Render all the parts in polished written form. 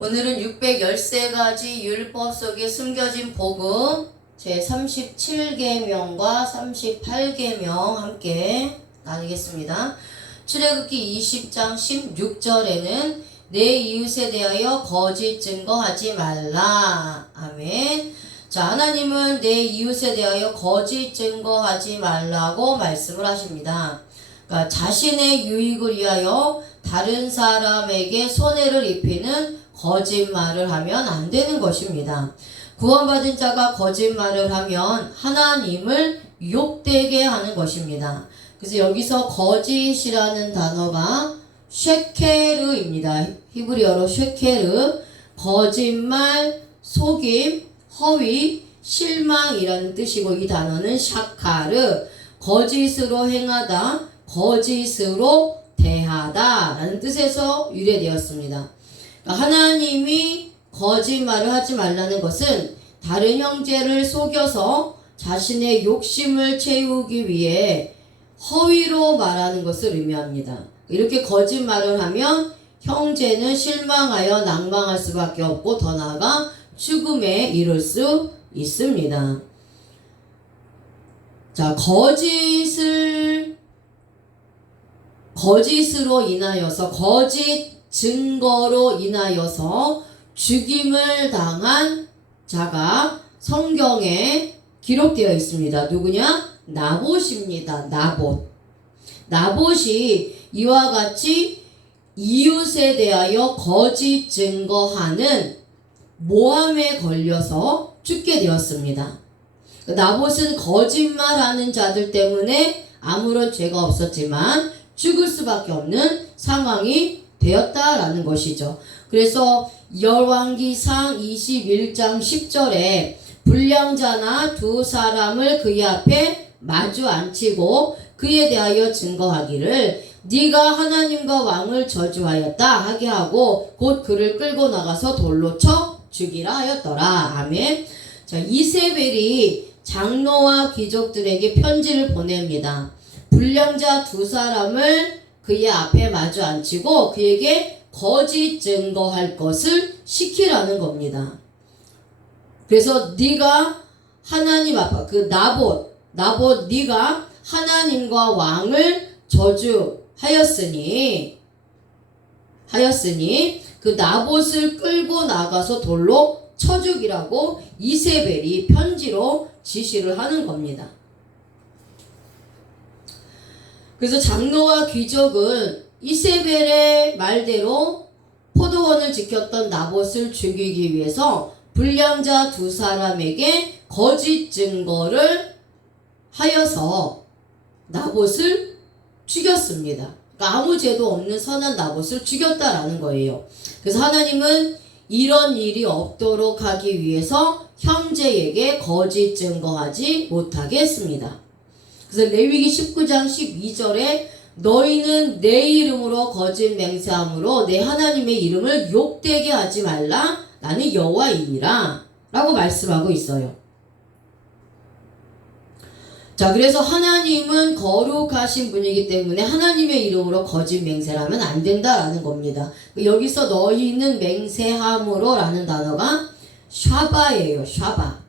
오늘은 613가지 율법 속에 숨겨진 복음 제37계명과 38계명 함께 나누겠습니다. 출애굽기 20장 16절에는 내 이웃에 대하여 거짓 증거하지 말라. 아멘. 자, 하나님은 내 이웃에 대하여 거짓 증거하지 말라고 말씀을 하십니다. 그러니까 자신의 유익을 위하여 다른 사람에게 손해를 입히는 거짓말을 하면 안 되는 것입니다. 구원받은 자가 거짓말을 하면 하나님을 욕되게 하는 것입니다. 그래서 여기서 거짓이라는 단어가 쉐케르입니다. 히브리어로 쉐케르, 거짓말, 속임, 허위, 실망이라는 뜻이고, 이 단어는 샤카르, 거짓으로 행하다, 거짓으로 대하다 라는 뜻에서 유래되었습니다. 하나님이 거짓말을 하지 말라는 것은 다른 형제를 속여서 자신의 욕심을 채우기 위해 허위로 말하는 것을 의미합니다. 이렇게 거짓말을 하면 형제는 실망하여 낭망할 수밖에 없고 더 나아가 죽음에 이를 수 있습니다. 자, 거짓으로 인하여서 거짓 증거로 인하여서 죽임을 당한 자가 성경에 기록되어 있습니다. 누구냐? 나봇입니다. 나봇이 이와 같이 이웃에 대하여 거짓 증거하는 모함에 걸려서 죽게 되었습니다. 나봇은 거짓말하는 자들 때문에 아무런 죄가 없었지만 죽을 수밖에 없는 상황이 되었다라는 것이죠. 그래서 열왕기상 21장 10절에 불량자나 두 사람을 그의 앞에 마주 앉히고 그에 대하여 증거하기를 네가 하나님과 왕을 저주하였다 하게 하고 곧 그를 끌고 나가서 돌로 쳐 죽이라 하였더라. 아멘. 자, 이세벨이 장로와 귀족들에게 편지를 보냅니다. 불량자 두 사람을 그의 앞에 마주 앉히고 그에게 거짓 증거할 것을 시키라는 겁니다. 그래서 네가 하나님 앞에 나봇 네가 하나님과 왕을 저주하였으니 그 나봇을 끌고 나가서 돌로 쳐 죽이라고 이세벨이 편지로 지시를 하는 겁니다. 그래서 장로와 귀족은 이세벨의 말대로 포도원을 지켰던 나봇을 죽이기 위해서 불량자 두 사람에게 거짓 증거를 하여서 나봇을 죽였습니다. 그러니까 아무 죄도 없는 선한 나봇을 죽였다라는 거예요. 그래서 하나님은 이런 일이 없도록 하기 위해서 형제에게 거짓 증거하지 못하게 했습니다. 그래서 레위기 19장 12절에 너희는 내 이름으로 거짓 맹세함으로 내 하나님의 이름을 욕되게 하지 말라. 나는 여호와이니라 라고 말씀하고 있어요. 자, 그래서 하나님은 거룩하신 분이기 때문에 하나님의 이름으로 거짓 맹세를 하면 안 된다라는 겁니다. 여기서 너희는 맹세함으로 라는 단어가 샤바예요. 샤바.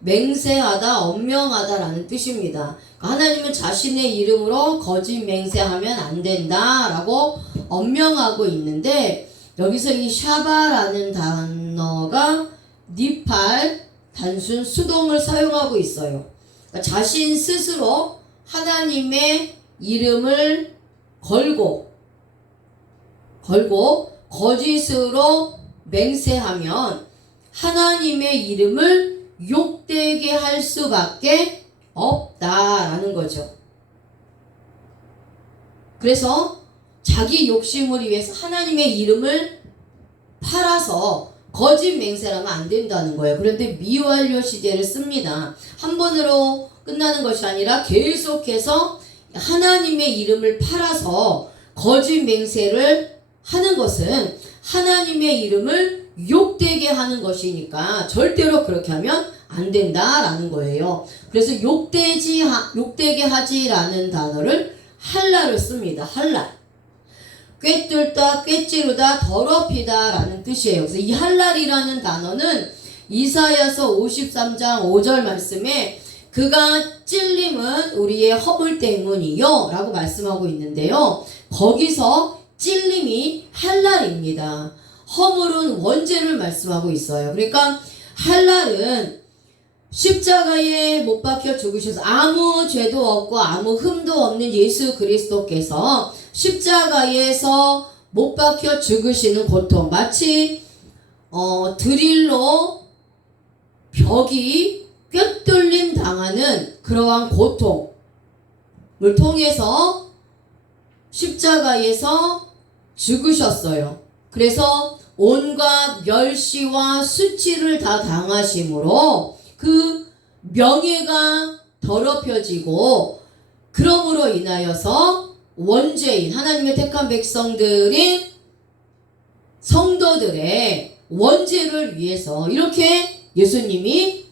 맹세하다, 엄명하다 라는 뜻입니다. 하나님은 자신의 이름으로 거짓 맹세하면 안 된다 라고 엄명하고 있는데, 여기서 이 샤바라는 단어가 니팔, 단순 수동을 사용하고 있어요. 그러니까 자신 스스로 하나님의 이름을 걸고 거짓으로 맹세하면 하나님의 이름을 욕되게 할 수밖에 없다라는 거죠. 그래서 자기 욕심을 위해서 하나님의 이름을 팔아서 거짓 맹세를 하면 안 된다는 거예요. 그런데 미완료 시제를 씁니다. 한 번으로 끝나는 것이 아니라 계속해서 하나님의 이름을 팔아서 거짓 맹세를 하는 것은 하나님의 이름을 욕되게 하는 것이니까 절대로 그렇게 하면 안 된다라는 거예요. 그래서 욕되게 하지라는 단어를 할라를 씁니다. 할라. 꿰뚫다, 꿰찌르다, 더럽히다 라는 뜻이에요. 그래서 이 할랄이라는 단어는 이사야서 53장 5절 말씀에 그가 찔림은 우리의 허물 때문이요 라고 말씀하고 있는데요. 거기서 찔림이 할랄입니다. 허물은 원죄를 말씀하고 있어요. 그러니까 할랄은 십자가에 못 박혀 죽으셔서 아무 죄도 없고 아무 흠도 없는 예수 그리스도께서 십자가에서 못 박혀 죽으시는 고통, 마치 드릴로 벽이 꿰뚫림 당하는 그러한 고통을 통해서 십자가에서 죽으셨어요. 그래서 온갖 멸시와 수치를 다 당하심으로 그 명예가 더럽혀지고, 그러므로 인하여서 원죄인 하나님의 택한 백성들인 성도들의 원죄를 위해서 이렇게 예수님이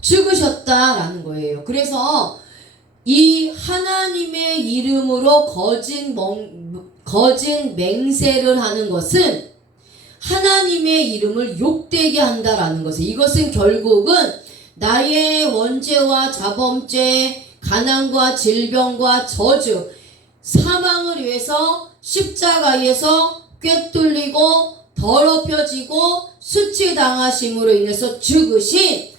죽으셨다라는 거예요. 그래서 이 하나님의 이름으로 거짓 맹세를 하는 것은 하나님의 이름을 욕되게 한다라는 것을, 이것은 결국은 나의 원죄와 자범죄, 가난과 질병과 저주, 사망을 위해서 십자가에서 꿰뚫리고 더럽혀지고 수치당하심으로 인해서 죽으신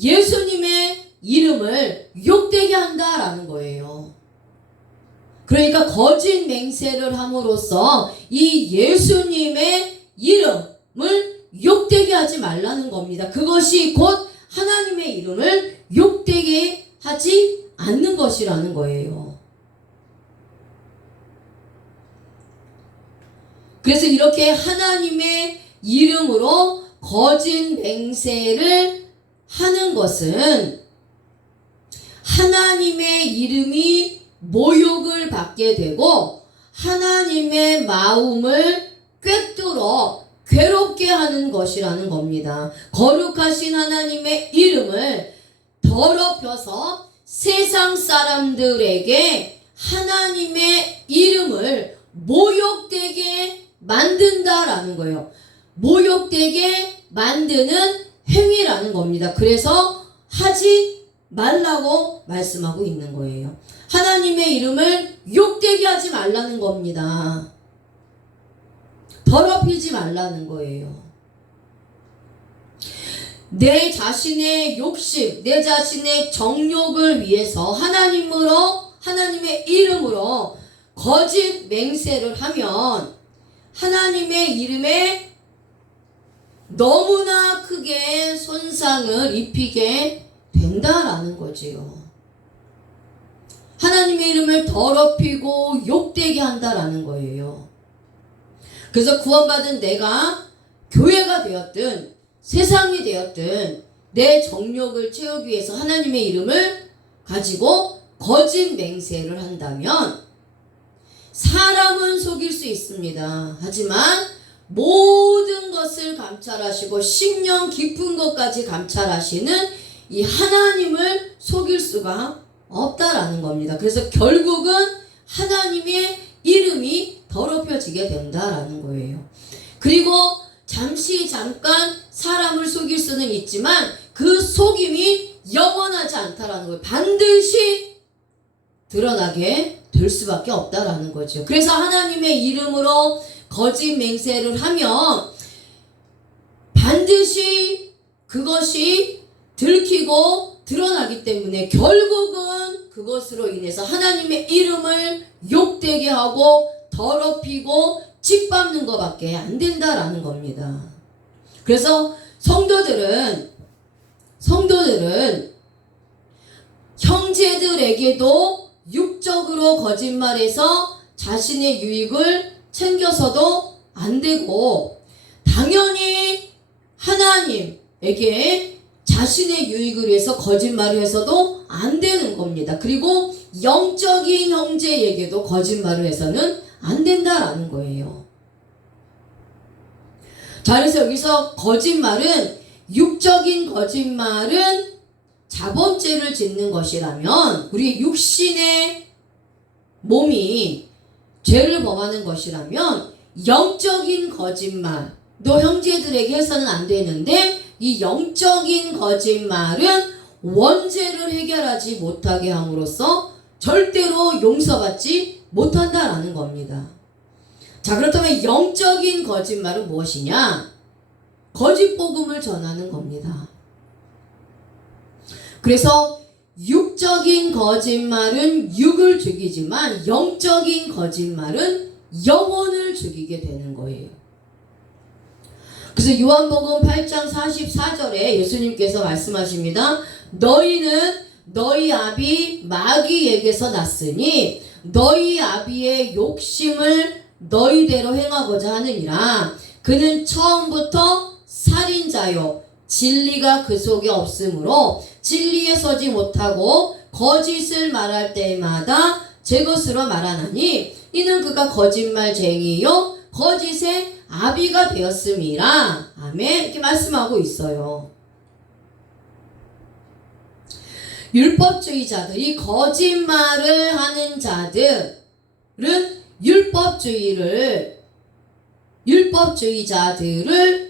예수님의 이름을 욕되게 한다라는 거예요. 그러니까 거짓 맹세를 함으로써 이 예수님의 이름을 욕되게 하지 말라는 겁니다. 그것이 곧 하나님의 이름을 욕되게 하지 않는 것이라는 거예요. 그래서 이렇게 하나님의 이름으로 거짓 맹세를 하는 것은 하나님의 이름이 모욕을 받게 되고 하나님의 마음을 꿰뚫어 괴롭게 하는 것이라는 겁니다. 거룩하신 하나님의 이름을 더럽혀서 세상 사람들에게 하나님의 이름을 모욕되게 만든다라는 거예요. 모욕되게 만드는 행위라는 겁니다. 그래서 하지 말라고 말씀하고 있는 거예요. 하나님의 이름을 욕되게 하지 말라는 겁니다. 더럽히지 말라는 거예요. 내 자신의 욕심, 내 자신의 정욕을 위해서 하나님의 이름으로 거짓 맹세를 하면 하나님의 이름에 너무나 크게 손상을 입히게 된다라는 거지요. 하나님의 이름을 더럽히고 욕되게 한다라는 거예요. 그래서 구원받은 내가 교회가 되었든 세상이 되었든 내 정욕을 채우기 위해서 하나님의 이름을 가지고 거짓 맹세를 한다면 사람은 속일 수 있습니다. 하지만 모든 것을 감찰하시고 심령 깊은 것까지 감찰하시는 이 하나님을 속일 수가 없다라는 겁니다. 그래서 결국은 하나님의 이름이 더럽혀지게 된다라는 거예요. 그리고 잠깐 사람을 속일 수는 있지만 그 속임이 영원하지 않다라는 거예요. 반드시 드러나게 될 수밖에 없다라는 거죠. 그래서 하나님의 이름으로 거짓 맹세를 하면 반드시 그것이 들키고 드러나기 때문에 결국은 그것으로 인해서 하나님의 이름을 욕되게 하고 더럽히고 짓밟는 것밖에 안 된다라는 겁니다. 그래서 성도들은 형제들에게도 육적으로 거짓말해서 자신의 유익을 챙겨서도 안 되고, 당연히 하나님에게 자신의 유익을 위해서 거짓말을 해서도 안 되는 겁니다. 그리고 영적인 형제에게도 거짓말을 해서는 안 된다라는 거예요. 자, 그래서 여기서 거짓말은, 육적인 거짓말은 자범죄를 짓는 것이라면 우리 육신의 몸이 죄를 범하는 것이라면 영적인 거짓말, 너 형제들에게 해서는 안 되는데 이 영적인 거짓말은 원죄를 해결하지 못하게 함으로써 절대로 용서받지 못한다라는 겁니다. 자, 그렇다면 영적인 거짓말은 무엇이냐? 거짓 복음을 전하는 겁니다. 그래서 육적인 거짓말은 육을 죽이지만 영적인 거짓말은 영혼을 죽이게 되는 거예요. 그래서 요한복음 8장 44절에 예수님께서 말씀하십니다. 너희는 너희 아비 마귀에게서 났으니 너희 아비의 욕심을 너희대로 행하고자 하느니라. 그는 처음부터 살인자요 진리가 그 속에 없으므로 진리에 서지 못하고 거짓을 말할 때마다 제 것으로 말하나니 이는 그가 거짓말쟁이요 거짓의 아비가 되었음이라. 아멘. 이렇게 말씀하고 있어요. 율법주의자들이 거짓말을 하는 자들은 율법주의자들을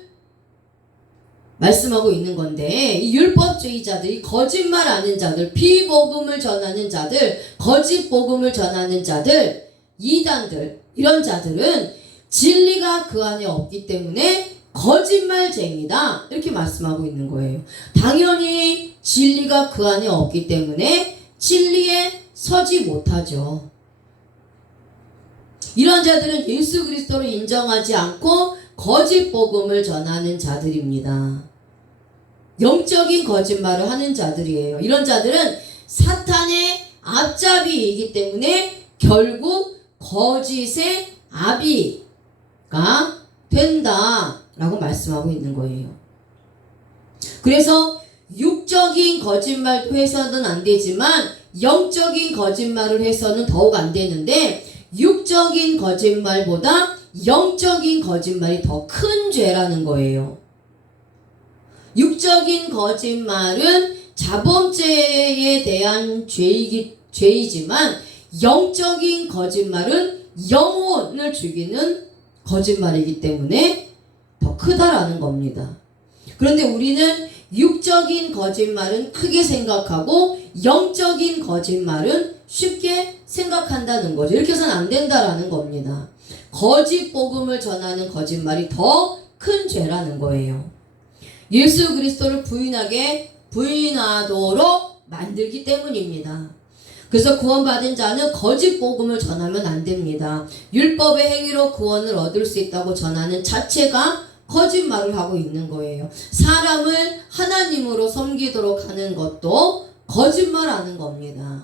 말씀하고 있는 건데, 이 율법주의자들이 거짓말하는 자들, 비복음을 전하는 자들, 거짓 복음을 전하는 자들, 이단들, 이런 자들은 진리가 그 안에 없기 때문에 거짓말쟁이다, 이렇게 말씀하고 있는 거예요. 당연히 진리가 그 안에 없기 때문에 진리에 서지 못하죠. 이런 자들은 예수 그리스도를 인정하지 않고 거짓 복음을 전하는 자들입니다. 영적인 거짓말을 하는 자들이에요. 이런 자들은 사탄의 앞잡이이기 때문에 결국 거짓의 아비가 된다라고 말씀하고 있는 거예요. 그래서 육적인 거짓말도 해서는 안 되지만 영적인 거짓말을 해서는 더욱 안 되는데, 육적인 거짓말보다 영적인 거짓말이 더 큰 죄라는 거예요. 육적인 거짓말은 자범죄에 대한 죄이지만 영적인 거짓말은 영혼을 죽이는 거짓말이기 때문에 더 크다라는 겁니다. 그런데 우리는 육적인 거짓말은 크게 생각하고 영적인 거짓말은 쉽게 생각한다는 거죠. 이렇게 해서는 안 된다라는 겁니다. 거짓 복음을 전하는 거짓말이 더 큰 죄라는 거예요. 예수 그리스도를 부인하도록 만들기 때문입니다. 그래서 구원받은 자는 거짓 복음을 전하면 안 됩니다. 율법의 행위로 구원을 얻을 수 있다고 전하는 자체가 거짓말을 하고 있는 거예요. 사람을 하나님으로 섬기도록 하는 것도 거짓말하는 겁니다.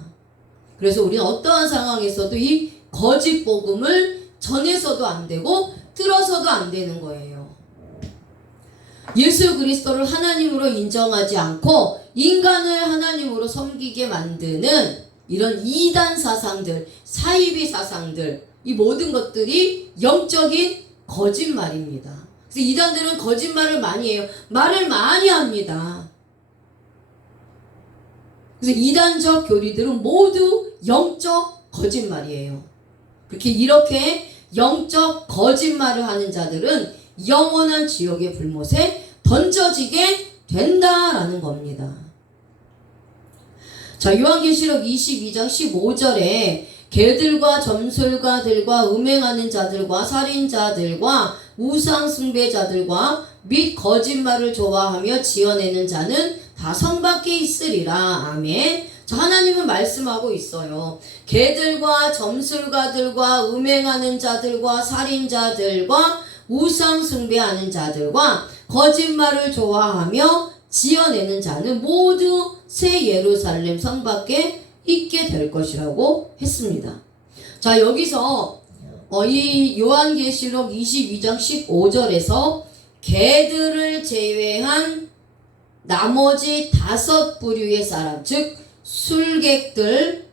그래서 우리는 어떠한 상황에서도 이 거짓 복음을 전해서도 안 되고 들어서도 안 되는 거예요. 예수 그리스도를 하나님으로 인정하지 않고 인간을 하나님으로 섬기게 만드는 이런 이단 사상들, 사이비 사상들, 이 모든 것들이 영적인 거짓말입니다. 그래서 이단들은 거짓말을 많이 해요. 말을 많이 합니다. 그래서 이단적 교리들은 모두 영적 거짓말이에요. 이렇게 영적 거짓말을 하는 자들은 영원한 지옥의 불못에 던져지게 된다라는 겁니다. 자, 요한계시록 22장 15절에 개들과 점술가들과 음행하는 자들과 살인자들과 우상 숭배자들과 및 거짓말을 좋아하며 지어내는 자는 다 성 밖에 있으리라. 아멘. 자, 하나님은 말씀하고 있어요. 개들과 점술가들과 음행하는 자들과 살인자들과 우상 숭배하는 자들과 거짓말을 좋아하며 지어내는 자는 모두 새 예루살렘 성 밖에 있게 될 것이라고 했습니다. 자, 여기서 이 요한계시록 22장 15절에서 개들을 제외한 나머지 5부류의 사람, 즉 술객들,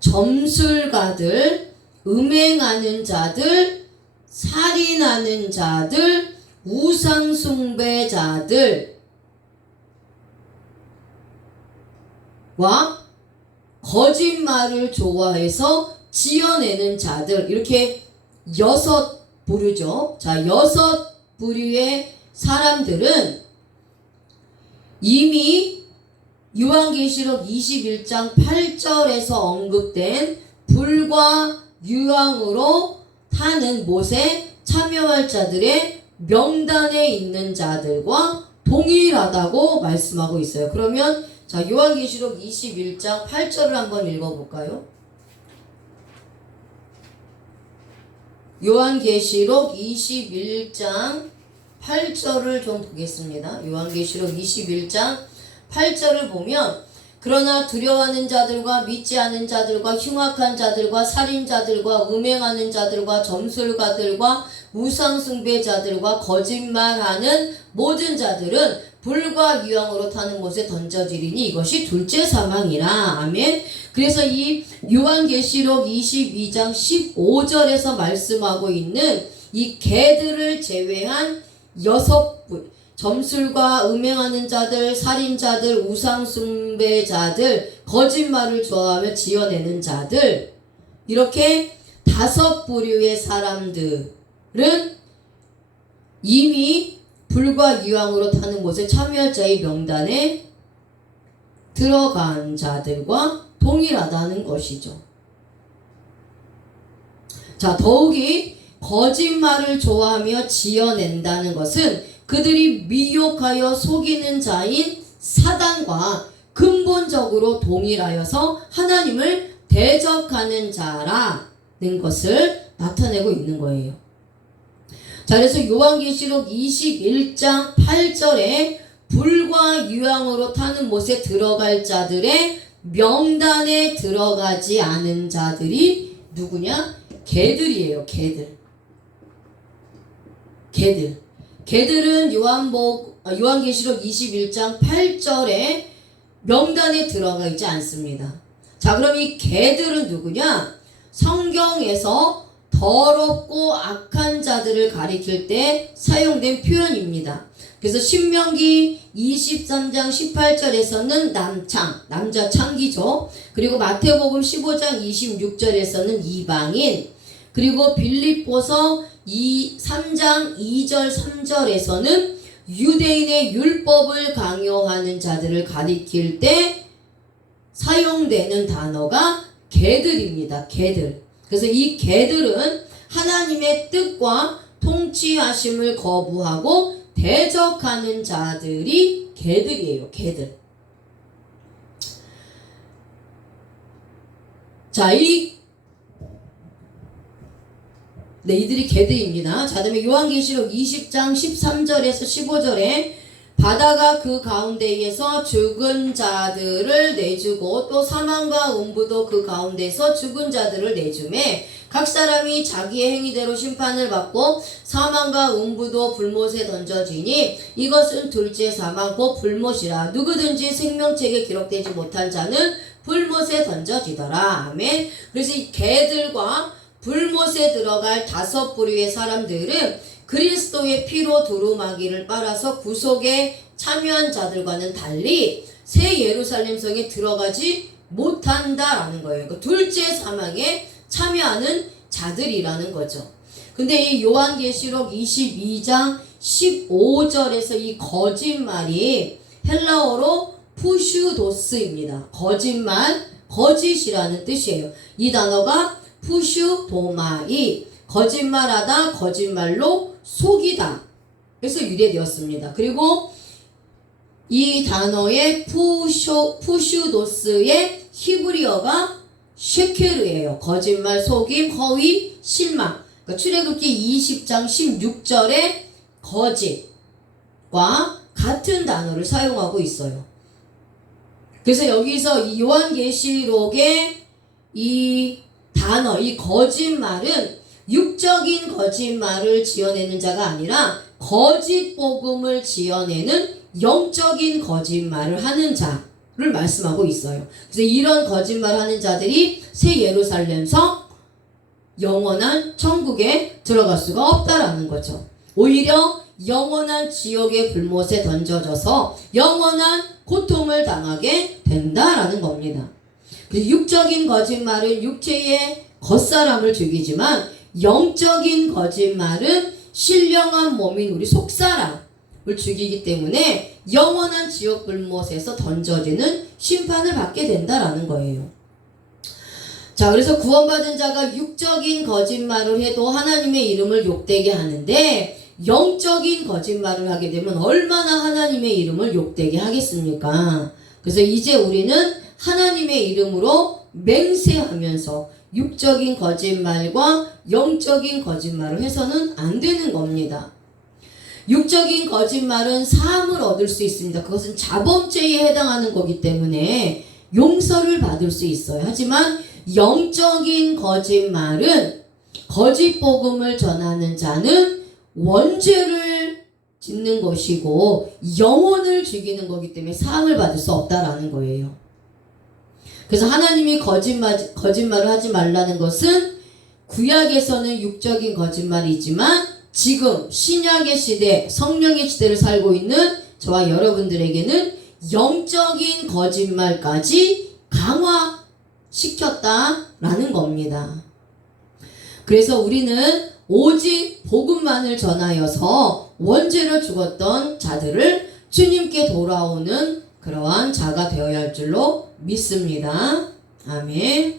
점술가들, 음행하는 자들, 살인하는 자들, 우상숭배자들과 거짓말을 좋아해서 지어내는 자들, 이렇게 6부류죠. 자, 6부류의 사람들은 이미 요한계시록 21장 8절에서 언급된 불과 유황으로 타는 못에 참여할 자들의 명단에 있는 자들과 동일하다고 말씀하고 있어요. 그러면 자, 요한계시록 21장 8절을 한번 읽어볼까요? 요한계시록 21장 8절을 좀 보겠습니다. 요한계시록 21장 8절을 보면 그러나 두려워하는 자들과 믿지 않은 자들과 흉악한 자들과 살인자들과 음행하는 자들과 점술가들과 우상숭배자들과 거짓말하는 모든 자들은 불과 유황으로 타는 곳에 던져지리니 이것이 둘째 사망이라. 아멘. 그래서 이 요한계시록 22장 15절에서 말씀하고 있는 이 개들을 제외한 6부, 점술과 음행하는 자들, 살인자들, 우상숭배자들, 거짓말을 좋아하며 지어내는 자들, 이렇게 5부류의 사람들은 이미 불과 유황으로 타는 곳에 참여할 자의 명단에 들어간 자들과 동일하다는 것이죠. 자, 더욱이 거짓말을 좋아하며 지어낸다는 것은 그들이 미혹하여 속이는 자인 사단과 근본적으로 동일하여서 하나님을 대적하는 자라는 것을 나타내고 있는 거예요. 자, 그래서 요한계시록 21장 8절에 불과 유황으로 타는 못에 들어갈 자들의 명단에 들어가지 않은 자들이 누구냐? 개들이에요. 개들은 요한계시록 21장 8절에 명단에 들어가 있지 않습니다. 자, 그럼 이 개들은 누구냐? 성경에서 더럽고 악한 자들을 가리킬 때 사용된 표현입니다. 그래서 신명기 23장 18절에서는 남자 창기죠. 그리고 마태복음 15장 26절에서는 이방인, 그리고 빌립보서 3장 2절 3절에서는 유대인의 율법을 강요하는 자들을 가리킬 때 사용되는 단어가 개들입니다. 개들. 그래서 이 개들은 하나님의 뜻과 통치하심을 거부하고 대적하는 자들이 개들이에요. 개들. 자, 이들이 개들입니다. 자, 다음에 요한계시록 20장 13절에서 15절에 바다가 그 가운데에서 죽은 자들을 내주고 또 사망과 음부도 그 가운데서 죽은 자들을 내주매 각 사람이 자기의 행위대로 심판을 받고 사망과 음부도 불못에 던져지니 이것은 둘째 사망 곧 불못이라. 누구든지 생명책에 기록되지 못한 자는 불못에 던져지더라. 아멘. 그래서 이 개들과 불못에 들어갈 5부류의 사람들은 그리스도의 피로 두루마기를 빨아서 구속에 참여한 자들과는 달리 새 예루살렘 성에 들어가지 못한다라는 거예요. 그러니까 둘째 사망에 참여하는 자들이라는 거죠. 근데 이 요한계시록 22장 15절에서 이 거짓말이 헬라어로 푸슈도스입니다. 거짓말, 거짓이라는 뜻이에요. 이 단어가 푸슈도마이, 거짓말하다, 거짓말로 속이다. 그래서 유래되었습니다. 그리고 이 단어의 푸슈도스의 히브리어가 쉐케르예요. 거짓말, 속임, 허위, 실망. 그러니까 출애굽기 20장 16절에 거짓과 같은 단어를 사용하고 있어요. 그래서 여기서 이 요한계시록의 이 단어, 이 거짓말은 육적인 거짓말을 지어내는 자가 아니라 거짓 복음을 지어내는 영적인 거짓말을 하는 자를 말씀하고 있어요. 그래서 이런 거짓말을 하는 자들이 새 예루살렘성 영원한 천국에 들어갈 수가 없다라는 거죠. 오히려 영원한 지옥의 불못에 던져져서 영원한 고통을 당하게 된다라는 겁니다. 육적인 거짓말은 육체의 겉사람을 죽이지만 영적인 거짓말은 신령한 몸인 우리 속사람을 죽이기 때문에 영원한 지옥 불못에서 던져지는 심판을 받게 된다라는 거예요. 자, 그래서 구원받은 자가 육적인 거짓말을 해도 하나님의 이름을 욕되게 하는데 영적인 거짓말을 하게 되면 얼마나 하나님의 이름을 욕되게 하겠습니까? 그래서 이제 우리는 하나님의 이름으로 맹세하면서 육적인 거짓말과 영적인 거짓말을 해서는 안 되는 겁니다. 육적인 거짓말은 사함을 얻을 수 있습니다. 그것은 자범죄에 해당하는 거기 때문에 용서를 받을 수 있어요. 하지만 영적인 거짓말은 거짓 복음을 전하는 자는 원죄를 짓는 것이고 영혼을 죽이는 거기 때문에 사함을 받을 수 없다라는 거예요. 그래서 하나님이 거짓말을 하지 말라는 것은 구약에서는 육적인 거짓말이지만 지금 신약의 시대, 성령의 시대를 살고 있는 저와 여러분들에게는 영적인 거짓말까지 강화시켰다라는 겁니다. 그래서 우리는 오직 복음만을 전하여서 원죄로 죽었던 자들을 주님께 돌아오는 그러한 자가 되어야 할 줄로 믿습니다. 아멘.